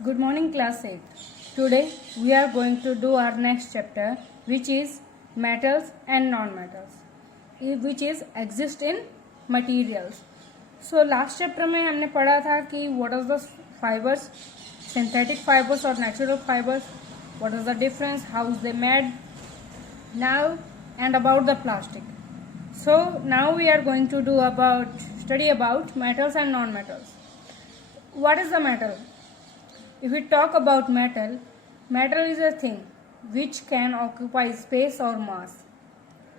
Good morning, class 8. Today we are going to do our next chapter, which is metals and non-metals, which is exist in materials. So last chapter में हमने पढ़ा था कि what are the fibers, synthetic fibers or natural fibers, what is the difference, how is they made, now and about the plastic. So now we are going to study about metals and non-metals. What is the metal? If we talk about metal, metal is a thing which can occupy space or mass.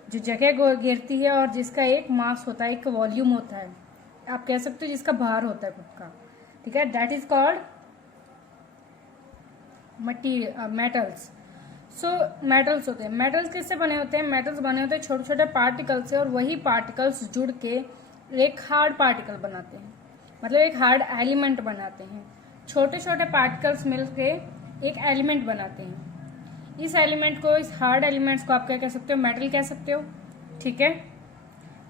जो जगह घेरती है और जिसका एक मास होता है, एक volume होता है, आप कह सकते हो जिसका भार होता है खुद का, ठीक है, that is called metals. So metals होते हैं. मेटल्स किससे बने होते हैं? मेटल्स बने होते हैं छोटे छोटे पार्टिकल से, और वही पार्टिकल्स जुड़ के एक हार्ड पार्टिकल बनाते हैं, मतलब एक हार्ड एलिमेंट बनाते हैं. छोटे छोटे पार्टिकल्स मिलके एक एलिमेंट बनाते हैं. इस एलिमेंट को, इस हार्ड एलिमेंट्स को आप क्या कह सकते हो? मेटल कह सकते हो, ठीक है.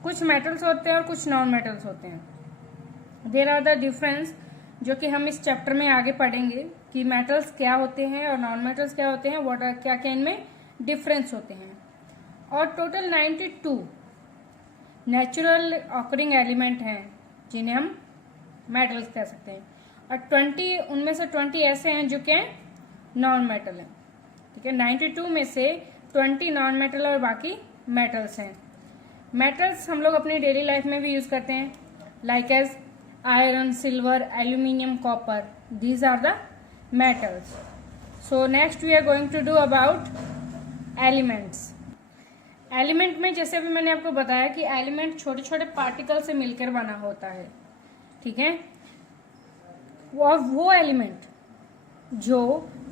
कुछ मेटल्स होते हैं और कुछ नॉन मेटल्स होते हैं. देयर आर द डिफरेंस, जो कि हम इस चैप्टर में आगे पढ़ेंगे कि मेटल्स क्या होते हैं और नॉन मेटल्स क्या होते हैं, व्हाट आर क्या क्या इनमें डिफरेंस होते हैं. और टोटल 92 नेचुरल ऑकरिंग एलिमेंट हैं जिन्हें हम मेटल्स कह सकते हैं, और 20 उनमें से 20 ऐसे हैं जो कि नॉन मेटल हैं, ठीक है. 92 में से 20 नॉन मेटल और बाकी मेटल्स हैं. मेटल्स हम लोग अपनी डेली लाइफ में भी यूज करते हैं, like as iron, silver, aluminium, copper. These are the metals. So next we are going to do about elements. Element में जैसे अभी मैंने आपको बताया कि एलिमेंट छोटे छोटे पार्टिकल से मिलकर बना होता है, ठीक है. और वो एलिमेंट जो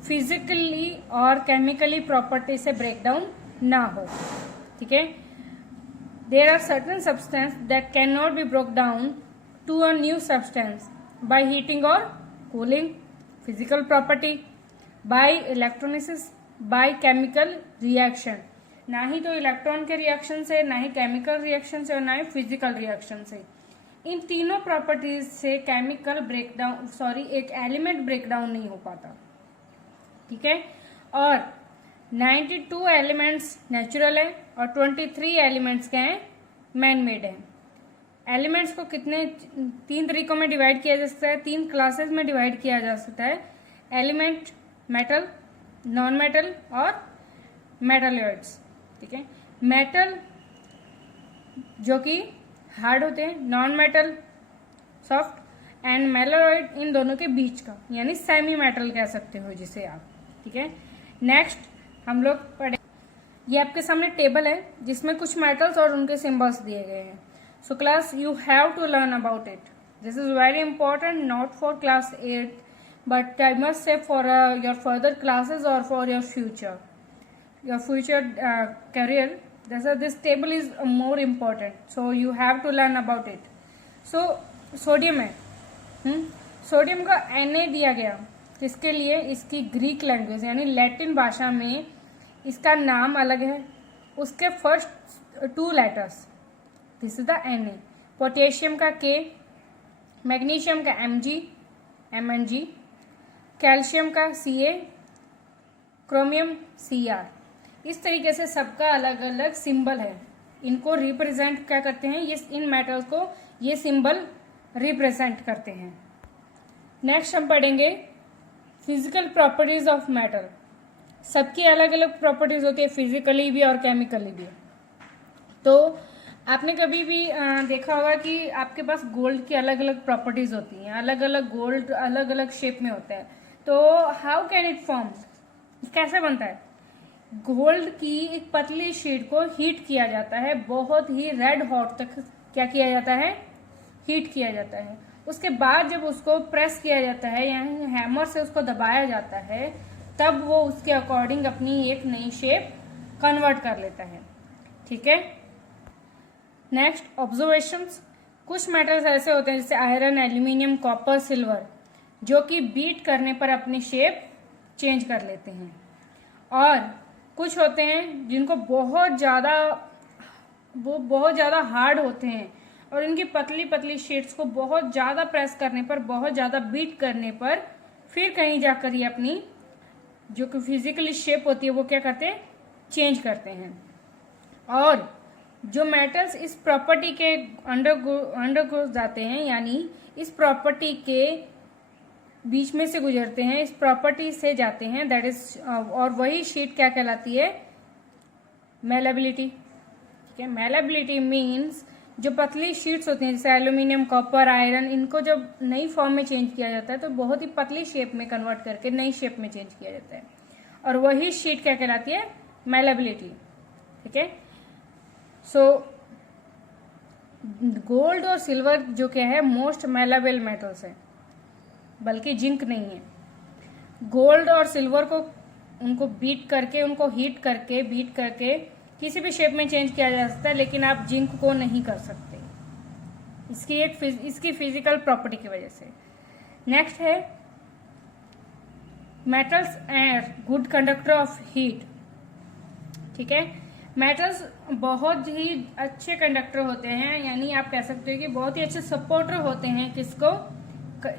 फिजिकली और केमिकली प्रॉपर्टी से ब्रेक डाउन ना हो, ठीक है. There are certain substance that can not be broke down to a new substance by heating और cooling, physical property, by electrolysis, by chemical reaction. ना ही तो इलेक्ट्रॉन के रिएक्शन से, ना ही केमिकल रिएक्शन से, और ना ही फिजिकल रिएक्शन से. इन तीनों प्रॉपर्टीज से केमिकल ब्रेकडाउन एक एलिमेंट ब्रेकडाउन नहीं हो पाता, ठीक है. और 92 एलिमेंट्स नेचुरल है और 23 एलिमेंट्स क्या हैं? मैन मेड है. एलिमेंट्स को कितने 3 तरीकों में डिवाइड किया जा सकता है, 3 क्लासेस में डिवाइड किया जा सकता है. एलिमेंट, मेटल, नॉन मेटल और मेटालॉइड्स, ठीक है. मेटल जो कि हार्ड होते हैं, non metal soft, and metalloid इन दोनों के बीच का, यानी सेमी मेटल कह सकते हो जिसे आप, ठीक है. नेक्स्ट हम लोग पढ़े, ये आपके सामने टेबल है जिसमें कुछ मेटल्स और उनके सिंबल्स दिए गए हैं. So class you have to learn about it. This is very important, not for class 8 but I must say for your further classes और for your future career. This table is more important, so you have to learn about it. So sodium है, sodium का Na दिया गया किसके लिए? इसकी Greek language यानी Latin भाषा में इसका नाम अलग है, उसके first 2 letters, this is the Na. Potassium का K, मैग्नीशियम का Mg, कैल्शियम का Ca, क्रोमियम Cr. इस तरीके से सबका अलग अलग सिंबल है. इनको रिप्रेजेंट क्या करते हैं? ये इन मेटल्स को ये सिंबल रिप्रेजेंट करते हैं. नेक्स्ट हम पढ़ेंगे फिजिकल प्रॉपर्टीज ऑफ मेटल. सबकी अलग अलग प्रॉपर्टीज होती है, फिजिकली भी और केमिकली भी. तो आपने कभी भी देखा होगा कि आपके पास गोल्ड की अलग अलग प्रॉपर्टीज होती हैं, अलग अलग गोल्ड अलग अलग शेप में होता है. तो हाउ कैन इट फॉर्म, कैसे बनता है? गोल्ड की एक पतली शीट को हीट किया जाता है, बहुत ही रेड हॉट तक क्या किया जाता है? हीट किया जाता है. उसके बाद जब उसको प्रेस किया जाता है, यानी हैमर से उसको दबाया जाता है, तब वो उसके अकॉर्डिंग अपनी एक नई शेप कन्वर्ट कर लेता है, ठीक है. Next observations. कुछ मेटल्स ऐसे होते हैं जैसे आयरन, एल्यूमिनियम, कॉपर, सिल्वर, जो कि बीट करने पर अपनी शेप चेंज कर लेते हैं. और कुछ होते हैं जिनको बहुत ज़्यादा हार्ड होते हैं और इनकी पतली पतली शीट्स को बहुत ज़्यादा प्रेस करने पर, बहुत ज़्यादा बीट करने पर फिर कहीं जाकर ये अपनी जो कि फिजिकली शेप होती है वो क्या करते हैं, चेंज करते हैं। और जो मेटल्स इस प्रॉपर्टी के अंडर जाते हैं, यानी इस प्रॉपर्टी के बीच में से गुजरते हैं, इस प्रॉपर्टी से जाते हैं, दैट इज, और वही शीट क्या कहलाती है, मेलेबिलिटी। ठीक है, मेलेबिलिटी मीन्स जो पतली शीट्स होती हैं जैसे एल्यूमिनियम, कॉपर, आयरन, इनको जब नई फॉर्म में चेंज किया जाता है तो बहुत ही पतली शेप में कन्वर्ट करके नई शेप में चेंज किया जाता है, और वही शीट क्या कहलाती है, मेलेबिलिटी। ठीक है, सो गोल्ड और सिल्वर जो क्या है मोस्ट मेलेबल मेटल्स है, बल्कि जिंक नहीं है। गोल्ड और सिल्वर को उनको बीट करके, उनको हीट करके, बीट करके किसी भी शेप में चेंज किया जा सकता है, लेकिन आप जिंक को नहीं कर सकते, इसकी फिजिकल प्रॉपर्टी की वजह से। नेक्स्ट है metals are good conductor of heat. ठीक है, मेटल्स बहुत ही अच्छे कंडक्टर होते हैं, यानी आप कह सकते हो कि बहुत ही अच्छे सपोर्टर होते हैं किसको,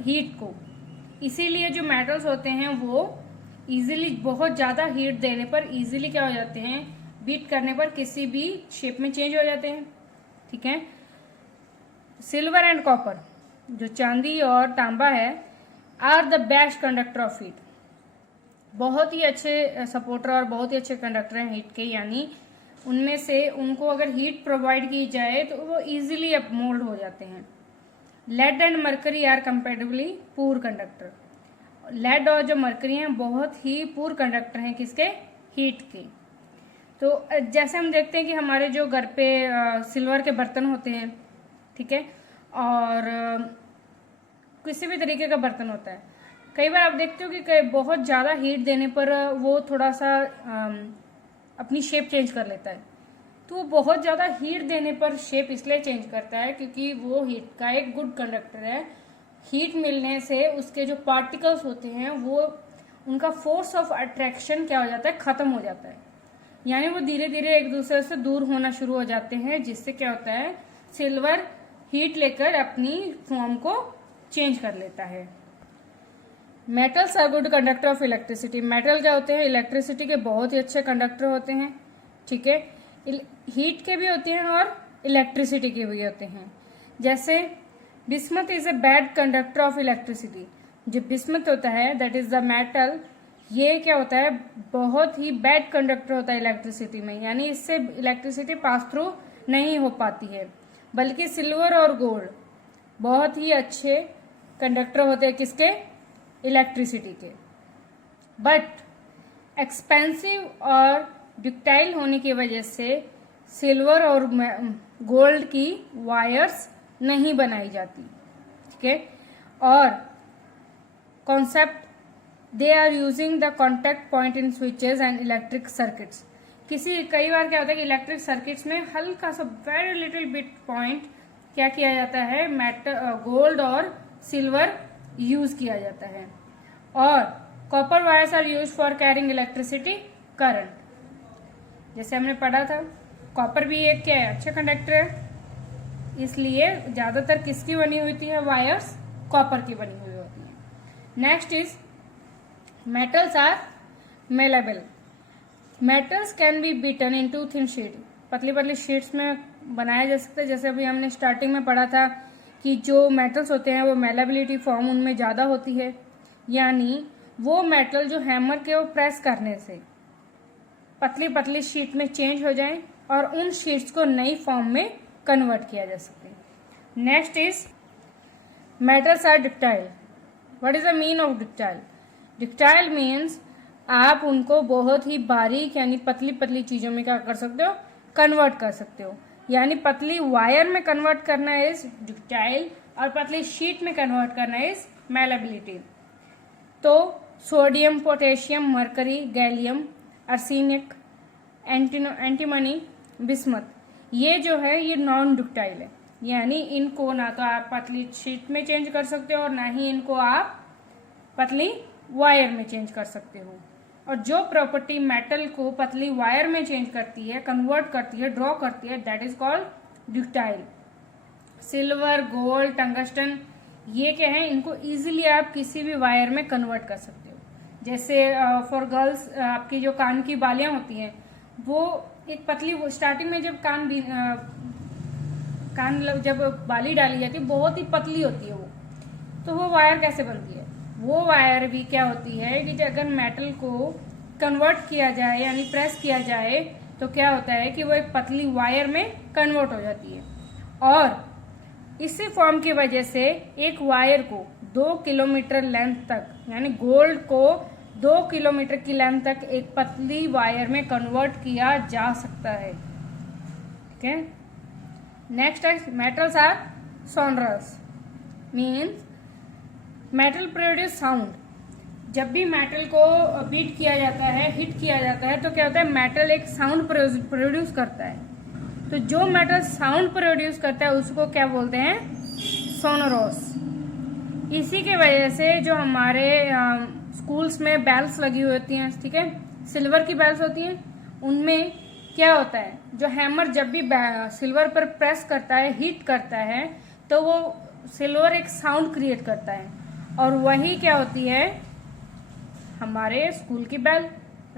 हीट को। इसीलिए जो मेटल्स होते हैं वो इजीली, बहुत ज्यादा हीट देने पर इजीली क्या हो जाते हैं, बीट करने पर किसी भी शेप में चेंज हो जाते हैं। ठीक है, सिल्वर एंड कॉपर जो चांदी और तांबा है are the best conductor of heat, बहुत ही अच्छे सपोर्टर और बहुत ही अच्छे कंडक्टर हैं हीट के, यानी उनमें से उनको अगर हीट प्रोवाइड की जाए तो वो इजीली अप मोल्ड हो जाते हैं। Lead and mercury are comparatively poor conductor, lead और जो मरकरी हैं बहुत ही पुअर कंडक्टर हैं किसके, हीट के। तो जैसे हम देखते हैं कि हमारे जो घर पे सिल्वर के बर्तन होते हैं, ठीक है, और किसी भी तरीके का बर्तन होता है, कई बार आप देखते हो कि बहुत ज़्यादा हीट देने पर वो थोड़ा सा अपनी शेप चेंज कर लेता है। तो वो बहुत ज़्यादा हीट देने पर शेप इसलिए चेंज करता है क्योंकि वो हीट का एक गुड कंडक्टर है। हीट मिलने से उसके जो पार्टिकल्स होते हैं वो, उनका फोर्स ऑफ अट्रैक्शन क्या हो जाता है, खत्म हो जाता है, यानी वो धीरे धीरे एक दूसरे से दूर होना शुरू हो जाते हैं, जिससे क्या होता है, सिल्वर हीट लेकर अपनी फॉर्म को चेंज कर लेता है। Metals are good conductor of electricity, metal क्या होते हैं, इलेक्ट्रिसिटी के बहुत ही अच्छे कंडक्टर होते हैं। ठीक है, हीट के भी होते हैं और इलेक्ट्रिसिटी के भी होते हैं। जैसे bismuth is a bad conductor of electricity, जो बिस्मथ होता है दैट इज द मेटल, ये क्या होता है, बहुत ही बैड कंडक्टर होता है इलेक्ट्रिसिटी में, यानी इससे इलेक्ट्रिसिटी पास थ्रू नहीं हो पाती है। बल्कि सिल्वर और गोल्ड बहुत ही अच्छे कंडक्टर होते हैं किसके, इलेक्ट्रिसिटी के। बट एक्सपेंसिव और डक्टाइल होने की वजह से सिल्वर और गोल्ड की वायर्स नहीं बनाई जाती। ठीक है, और concept they are using the contact point in switches and electric circuits, कई बार क्या होता है कि इलेक्ट्रिक सर्किट्स में हल्का सा वेरी लिटिल बिट पॉइंट क्या किया जाता है, गोल्ड और सिल्वर यूज किया जाता है। और copper wires are use for carrying electricity current, जैसे हमने पढ़ा था कॉपर भी एक क्या है, अच्छा कंडक्टर है, इसलिए ज्यादातर किसकी बनी हुई है, वायर्स कॉपर की बनी हुई होती है। Next is metals are malleable, metals can be beaten in to thin sheet, पतली पतली शीट्स में बनाया जा सकता है। जैसे अभी हमने स्टार्टिंग में पढ़ा था कि जो मेटल्स होते हैं वो मेलेबिलिटी फॉर्म उनमें ज़्यादा होती है, यानी वो मेटल जो हैमर के वो प्रेस करने से पतली पतली शीट में चेंज हो जाएं और उन शीट्स को नई फॉर्म में कन्वर्ट किया जा सके। Next is metals are ductile, what is the mean of ductile, ductile means आप उनको बहुत ही बारीक यानी पतली पतली चीजों में क्या कर सकते हो, कन्वर्ट कर सकते हो, यानी पतली वायर में कन्वर्ट करना इज डक्टाइल और पतली शीट में कन्वर्ट करना इज मेलेबिलिटी। तो sodium, potassium, mercury, gallium, arsenic, antimony, bismuth, ये जो है ये नॉन डक्टाइल है, यानी इनको ना तो आप पतली शीट में चेंज कर सकते हो और ना ही इनको आप पतली वायर में चेंज कर सकते हो। और जो प्रॉपर्टी मेटल को पतली वायर में चेंज करती है, कन्वर्ट करती है, ड्रॉ करती है, that is called ductile. Silver, gold, tungsten, ये क्या है, इनको इजीली आप किसी भी वायर में कन्वर्ट कर सकते हो। जैसे फॉर गर्ल्स आपकी जो कान की बालियां होती हैं वो एक पतली, वो स्टार्टिंग में जब जब बाली डाली जाती है बहुत ही पतली होती है वो, तो वो वायर कैसे बनती है, वो वायर भी क्या होती है कि अगर मेटल को कन्वर्ट किया जाए यानी प्रेस किया जाए तो क्या होता है कि वो एक पतली वायर में कन्वर्ट हो जाती है। और इसी फॉर्म की वजह से एक वायर को 2 किलोमीटर लेंथ तक, यानी गोल्ड को 2 किलोमीटर की लेंथ तक एक पतली वायर में कन्वर्ट किया जा सकता है। ठीक है, नेक्स्ट है metals are sonorous, means metal produce sound. जब भी मेटल को बीट किया जाता है, हिट किया जाता है, तो क्या होता है, मेटल एक साउंड प्रोड्यूस करता है। तो जो मेटल साउंड प्रोड्यूस करता है उसको क्या बोलते हैं, सोनोरस। इसी के वजह से जो हमारे स्कूल्स में बेल्स लगी हुई होती हैं, ठीक है, सिल्वर की बेल्स होती हैं, उनमें क्या होता है, जो हैमर जब भी सिल्वर पर प्रेस करता है, हिट करता है, तो वो सिल्वर एक साउंड क्रिएट करता है। और वही क्या होती है, हमारे स्कूल की बेल,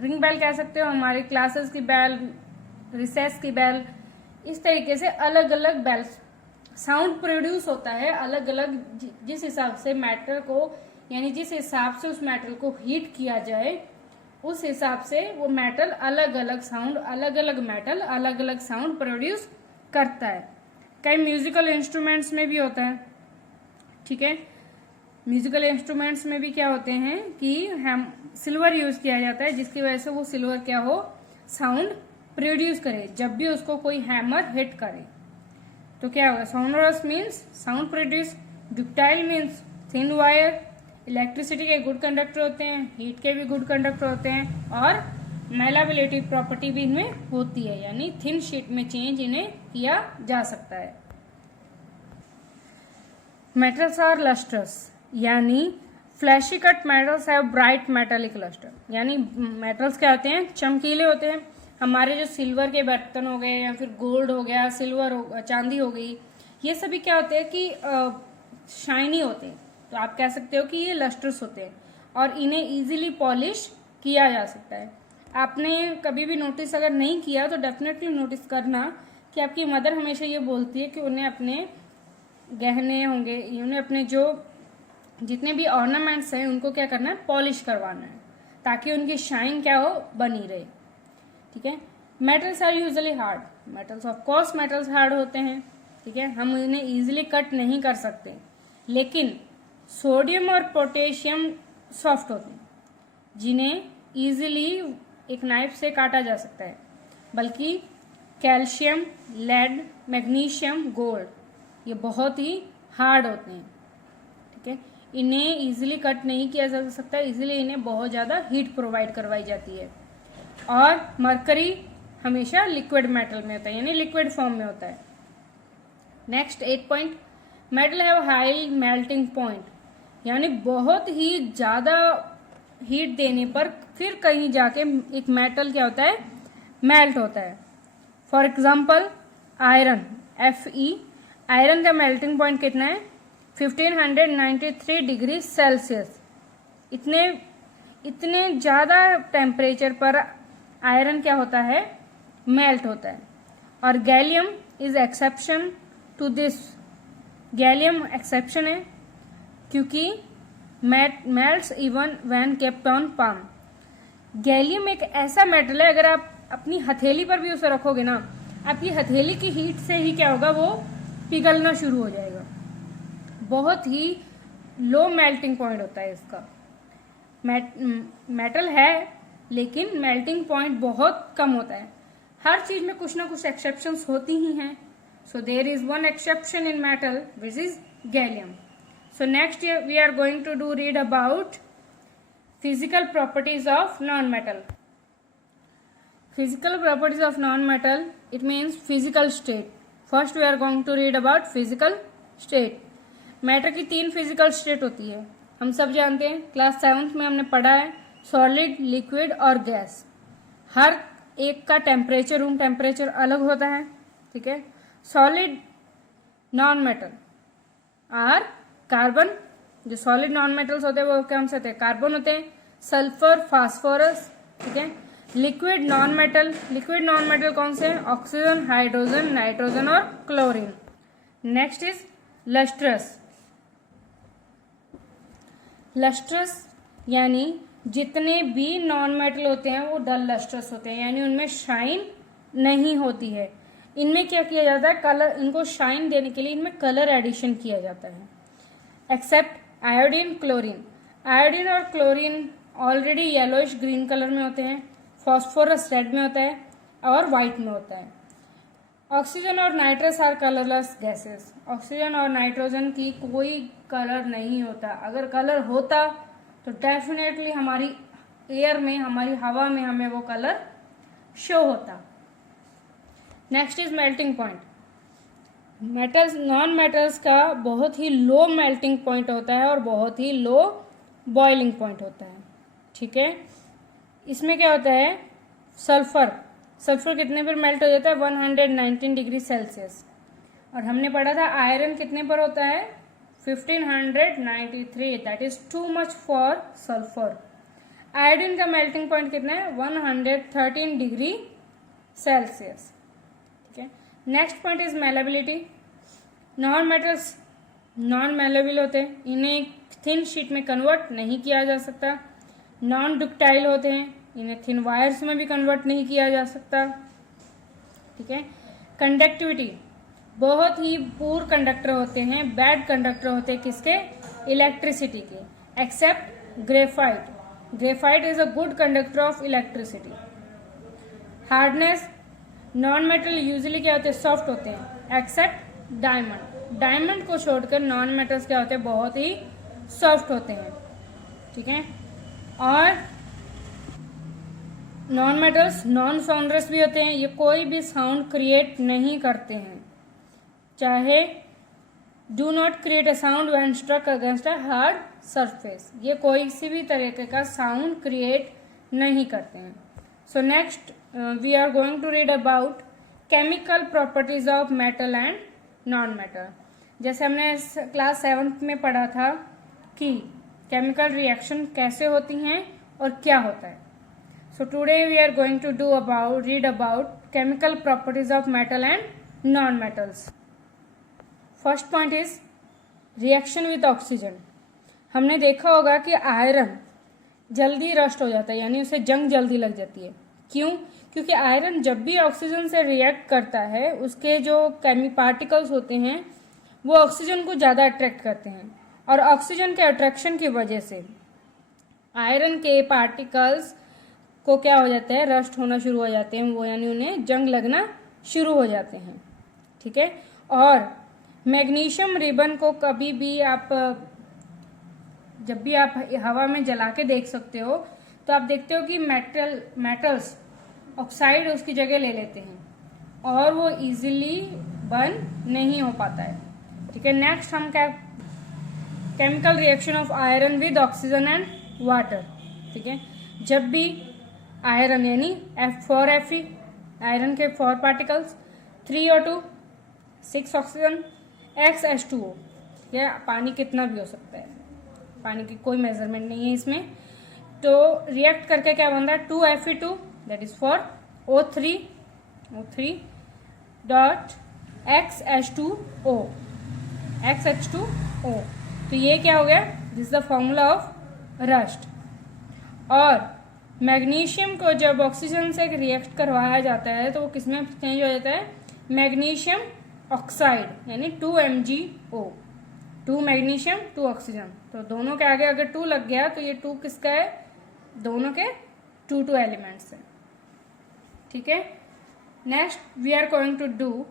रिंग बेल कह सकते हो, हमारे क्लासेस की बेल, रिसेस की बेल, इस तरीके से अलग अलग बेल साउंड प्रोड्यूस होता है। अलग अलग जिस हिसाब से मेटल को, यानी जिस हिसाब से उस मेटल को हीट किया जाए उस हिसाब से वो मेटल अलग अलग साउंड, अलग अलग मेटल अलग अलग साउंड प्रोड्यूस करता है। कई म्यूजिकल इंस्ट्रूमेंट्स में भी होता है। ठीक है, म्यूजिकल इंस्ट्रूमेंट्स में भी क्या होते हैं कि हम सिल्वर यूज किया जाता है, जिसकी वजह से वो सिल्वर क्या हो, साउंड प्रोड्यूस करे जब भी उसको कोई हैमर हिट करे। तो क्या होगा, sonorous means sound produce, ductile means thin wire, electricity के गुड कंडक्टर होते हैं, हीट के भी गुड कंडक्टर होते हैं, और मेलाबिलिटी प्रॉपर्टी भी इनमें होती है, यानी थिन शीट में चेंज इन्हें किया जा सकता है। मेटल्स आर लस्टर्स, यानी flashy cut metals have bright metallic lustre, यानी मेटल्स क्या होते हैं, चमकीले होते हैं। हमारे जो सिल्वर के बर्तन हो गए या फिर गोल्ड हो गया, सिल्वर हो, चांदी हो गई, ये सभी क्या होते हैं कि शाइनी होते हैं, तो आप कह सकते हो कि ये लस्टर्स होते हैं और इन्हें इजीली पॉलिश किया जा सकता है। आपने कभी भी नोटिस अगर नहीं किया तो डेफिनेटली नोटिस करना कि आपकी मदर हमेशा ये बोलती है कि उन्हें अपने गहने होंगे, उन्हें अपने जो जितने भी ऑर्नामेंट्स हैं उनको क्या करना है, पॉलिश करवाना है, ताकि उनकी शाइन क्या हो, बनी रहे। ठीक है, metals are usually hard, metals of course metals hard होते हैं। ठीक है, हम इन्हें इजीली कट नहीं कर सकते, लेकिन सोडियम और पोटेशियम सॉफ्ट होते हैं, जिन्हें इजीली एक नाइफ से काटा जा सकता है। बल्कि कैल्शियम, लेड, मैग्नीशियम, गोल्ड ये बहुत ही हार्ड होते हैं। ठीक है, इन्हें इजीली कट नहीं किया जा सकता, इजीली इन्हें बहुत ज़्यादा हीट प्रोवाइड करवाई जाती है। और मरकरी हमेशा लिक्विड मेटल में होता है, यानी लिक्विड फॉर्म में होता है। Next 8 point, metal have high melting point, यानी बहुत ही ज़्यादा हीट देने पर फिर कहीं जाके एक मेटल क्या होता है, मेल्ट होता है। For example iron, Fe, iron का मेल्टिंग पॉइंट कितना है, 1593 डिग्री सेल्सियस। इतने ज़्यादा टेम्परेचर पर आयरन क्या होता है, मेल्ट होता है। और gallium is exception to this, gallium exception है क्योंकि melts even when kept on palm. Gallium एक ऐसा मेटल है, अगर आप अपनी हथेली पर भी उसे रखोगे ना, आपकी हथेली की हीट से ही क्या होगा, वो पिघलना शुरू हो जाएगा। बहुत ही लो मेल्टिंग पॉइंट होता है इसका। मेटल है लेकिन मेल्टिंग पॉइंट बहुत कम होता है। हर चीज में कुछ ना कुछ एक्सेप्शंस होती ही हैं। So there is one exception in metal which is gallium. So next we are going to do read about physical properties of non-metal. Physical properties of non-metal, it means physical state. First we are going to read about physical state. Matter की 3 physical state होती है, हम सब जानते हैं, class 7th में हमने पढ़ा है, सॉलिड, लिक्विड और गैस। हर एक का टेम्परेचर, रूम टेम्परेचर अलग होता है। ठीक है, solid non metal are carbon, जो सॉलिड नॉन मेटल्स होते हैं वो कौन से होते हैं, कार्बन होते हैं, सल्फर, फास्फोरस, ठीक है। लिक्विड नॉन मेटल कौन से, ऑक्सीजन, हाइड्रोजन, नाइट्रोजन और chlorine. Next is lustrous. Lustrous यानी जितने भी नॉन मेटल होते हैं वो डल लस्ट्रस होते हैं, यानी उनमें शाइन नहीं होती है। इनमें क्या किया जाता है, कलर, इनको शाइन देने के लिए इनमें कलर एडिशन किया जाता है। Except iodine, chlorine. आयोडीन और chlorine already yellowish green colour में होते हैं, फॉस्फोरस रेड में होता है और वाइट में होता है। ऑक्सीजन और nitrous are colourless gases. Oxygen और नाइट्रोजन की कोई कलर नहीं होता। अगर कलर होता तो डेफिनेटली हमारी एयर में, हमारी हवा में हमें वो कलर शो होता। Next is melting point. Metals, non metals का बहुत ही लो मेल्टिंग पॉइंट होता है और बहुत ही लो बॉइलिंग पॉइंट होता है, ठीक है। इसमें क्या होता है, सल्फर कितने पर मेल्ट हो जाता है, 119 डिग्री सेल्सियस। और हमने पढ़ा था आयरन कितने पर होता है, 1593, that is too much for sulphur. Iodine का मेल्टिंग पॉइंट कितना है, 113 डिग्री सेल्सियस, ठीक है। Next point is malleability. Non metals non malleable होते हैं, इन्हें थिन शीट में कन्वर्ट नहीं किया जा सकता। नॉन डक्टाइल होते हैं, इन्हें थिन वायर्स में भी कन्वर्ट नहीं किया जा सकता, ठीक है। कंडक्टिविटी, बहुत ही पुअर कंडक्टर होते हैं, बैड कंडक्टर होते हैं किसके, इलेक्ट्रिसिटी के। Except graphite is a good conductor of electricity. Hardness, non metal usually क्या होते हैं, सॉफ्ट होते हैं, एक्सेप्ट डायमंड को छोड़कर नॉन मेटल्स क्या होते हैं, बहुत ही सॉफ्ट होते हैं, ठीक है। और नॉन मेटल्स नॉन साउंडलेस भी होते हैं, ये कोई भी साउंड क्रिएट नहीं करते हैं, चाहे do not create a sound when struck against a hard surface, ये कोई सी भी तरीके का साउंड क्रिएट नहीं करते हैं। So next we are going to read about chemical properties of metal and non metal. जैसे हमने क्लास 7th में पढ़ा था कि केमिकल रिएक्शन कैसे होती हैं और क्या होता है। So today we are going to read about chemical properties of metal and non metals. First point is reaction with oxygen. हमने देखा होगा कि आयरन जल्दी रस्ट हो जाता है, यानी उसे जंग जल्दी लग जाती है। क्यों? क्योंकि आयरन जब भी ऑक्सीजन से रिएक्ट करता है, उसके जो पार्टिकल्स होते हैं वो ऑक्सीजन को ज़्यादा अट्रैक्ट करते हैं, और ऑक्सीजन के अट्रैक्शन की वजह से आयरन के पार्टिकल्स को क्या हो जाता है, रस्ट होना शुरू हो जाते हैं, वो यानी उन्हें जंग लगना शुरू हो जाते हैं, ठीक है। और मैग्नीशियम रिबन को कभी भी आप, जब भी आप हवा में जला के देख सकते हो, तो आप देखते हो कि मेटल्स ऑक्साइड उसकी जगह ले लेते हैं और वो इजीली बर्न नहीं हो पाता है, ठीक है। नेक्स्ट हम क्या, chemical reaction of iron with oxygen and water, ठीक है। जब भी आयरन यानी F4Fe, आयरन के 4 पार्टिकल्स, 3O2, 6 ऑक्सीजन, XH2O, या पानी कितना भी हो सकता है, पानी की कोई मेजरमेंट नहीं है इसमें, तो रिएक्ट करके क्या बनता है, 2Fe2, that is for O3 dot XH2O, तो ये क्या हो गया, this is the formula of rust. और मैग्नीशियम को जब ऑक्सीजन से रिएक्ट करवाया जाता है तो वो किसमें चेंज हो जाता है, मैग्नीशियम ऑक्साइड, यानी 2MgO, 2 मैग्नीशियम 2 ऑक्सीजन, तो दोनों के आगे अगर 2 लग गया तो ये 2 किसका है, दोनों के 2 एलिमेंट्स हैं, ठीक है। Next we are going to do,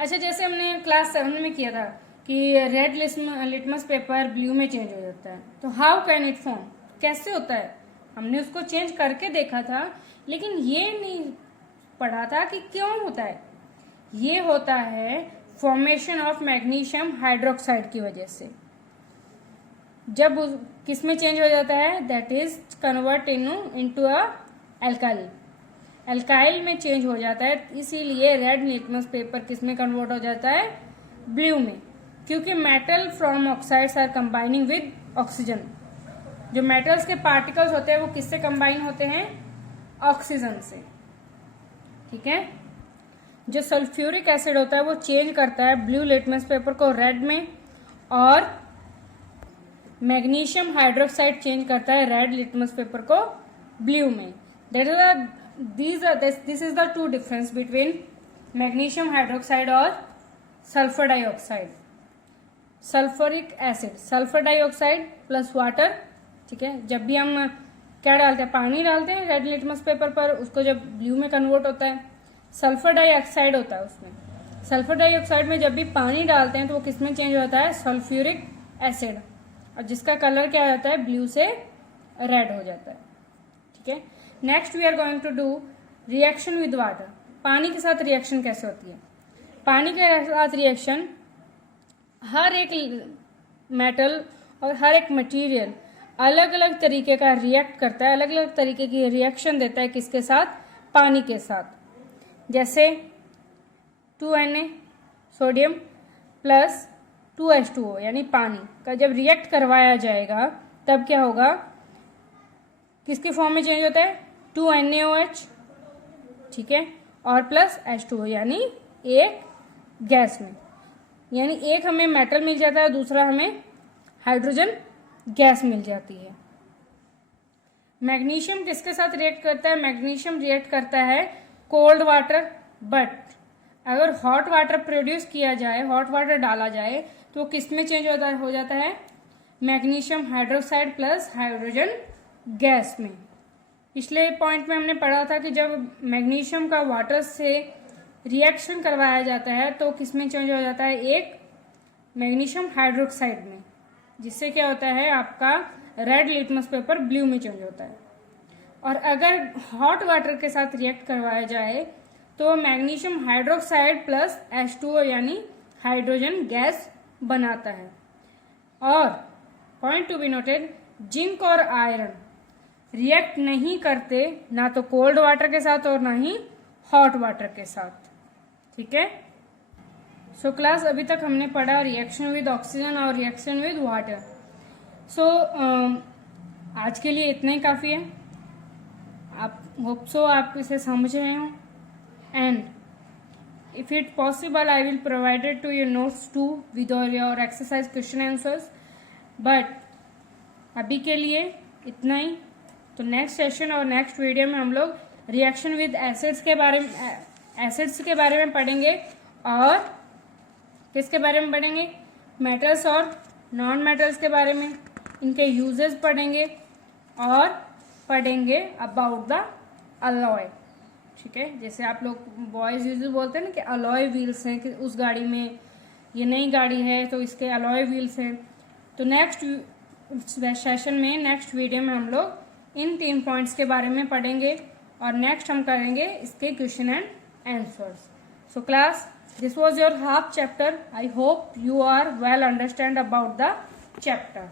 अच्छा जैसे हमने क्लास 7 में किया था कि रेड लिटमस पेपर ब्लू में चेंज हो जाता है, तो हाउ कैन इट फॉर्म, कैसे होता है, हमने उसको चेंज करके देखा था, लेकिन ये नहीं पढ़ा था कि क्यों होता है। ये होता है फॉर्मेशन ऑफ मैग्नीशियम हाइड्रोक्साइड की वजह से। जब किस में चेंज हो जाता है, that is convert into a alkyl, alkyl में चेंज हो जाता है, इसीलिए रेड लिटमस पेपर किस में कन्वर्ट हो जाता है, ब्लू में, क्योंकि metal from oxides are combining with oxygen. जो मेटल्स के पार्टिकल्स होते हैं वो किससे कंबाइन होते हैं? ऑक्सीजन से। ठीक है। जो सल्फ्यूरिक एसिड होता है वो चेंज करता है ब्लू लिटमस पेपर को रेड में, और मैग्नीशियम हाइड्रोक्साइड चेंज करता है रेड लिटमस पेपर को ब्लू में। This is the two difference between magnesium hydroxide और sulphur dioxide. Sulphuric acid, sulphur dioxide plus water. ठीक है। जब भी हम क्या डालते हैं, पानी डालते हैं रेड लिटमस पेपर पर, उसको जब ब्लू में कन्वर्ट होता है, सल्फर डाइऑक्साइड होता है उसमें। सल्फर डाइऑक्साइड में जब भी पानी डालते हैं तो वो किस में चेंज होता है? सल्फ्यूरिक एसिड, और जिसका कलर क्या हो जाता है? ब्लू से रेड हो जाता है। ठीक है। Next we are going to do reaction with water. पानी के साथ रिएक्शन कैसे होती है? पानी के साथ रिएक्शन, हर एक मेटल और हर एक मटेरियल अलग अलग तरीके का रिएक्ट करता है, अलग अलग तरीके की रिएक्शन देता है। किसके साथ? पानी के साथ। जैसे 2Na सोडियम प्लस 2H2O यानी पानी का जब रिएक्ट करवाया जाएगा तब क्या होगा? किसके फॉर्म में चेंज होता है? 2NaOH। ठीक है। और प्लस H2O यानी एक गैस में, यानी एक हमें मेटल मिल जाता है, दूसरा हमें हाइड्रोजन गैस मिल जाती है। मैग्नीशियम किसके साथ रिएक्ट करता है? मैग्नीशियम रिएक्ट करता है कोल्ड वाटर, बट अगर हॉट वाटर प्रोड्यूस किया जाए, हॉट वाटर डाला जाए तो किस में चेंज हो जाता है? Magnesium hydroxide plus hydrogen gas में। पिछले पॉइंट में हमने पढ़ा था कि जब मैग्नीशियम का वाटर से रिएक्शन करवाया जाता है तो किस में चेंज हो जाता है? एक मैग्नीशियम हाइड्रोक्साइड में, जिससे क्या होता है? आपका रेड लिटमस पेपर ब्लू में चेंज होता है। और अगर हॉट वाटर के साथ रिएक्ट करवाया जाए तो मैग्नीशियम हाइड्रोक्साइड प्लस H2O यानी हाइड्रोजन गैस बनाता है। और point to be noted, zinc और आयरन रिएक्ट नहीं करते, ना तो कोल्ड वाटर के साथ और ना ही हॉट वाटर के साथ। ठीक है। सो क्लास, अभी तक हमने पढ़ा रिएक्शन विद ऑक्सीजन और रिएक्शन विद वाटर। सो आज के लिए इतना ही काफ़ी है। आप होप सो आप इसे समझ रहे हो, and if it possible I will provide it to your notes too with all your exercise question answers, but अभी के लिए इतना ही। तो नेक्स्ट सेशन और नेक्स्ट वीडियो में हम लोग रिएक्शन विद एसिड्स के बारे में पढ़ेंगे, और किसके बारे में पढ़ेंगे? मेटल्स और नॉन मेटल्स के बारे में, इनके यूजेस पढ़ेंगे, और पढ़ेंगे अबाउट द अलॉय। ठीक है। जैसे आप लोग बॉयज यूजली बोलते हैं ना कि अलॉय व्हील्स हैं, कि उस गाड़ी में, ये नई गाड़ी है तो इसके अलॉय व्हील्स हैं। तो नेक्स्ट सेशन में, नेक्स्ट वीडियो में हम लोग इन 3 पॉइंट्स के बारे में पढ़ेंगे, और नेक्स्ट हम करेंगे इसके question and answers. So class, this was your half chapter. I hope you are well understand about the chapter.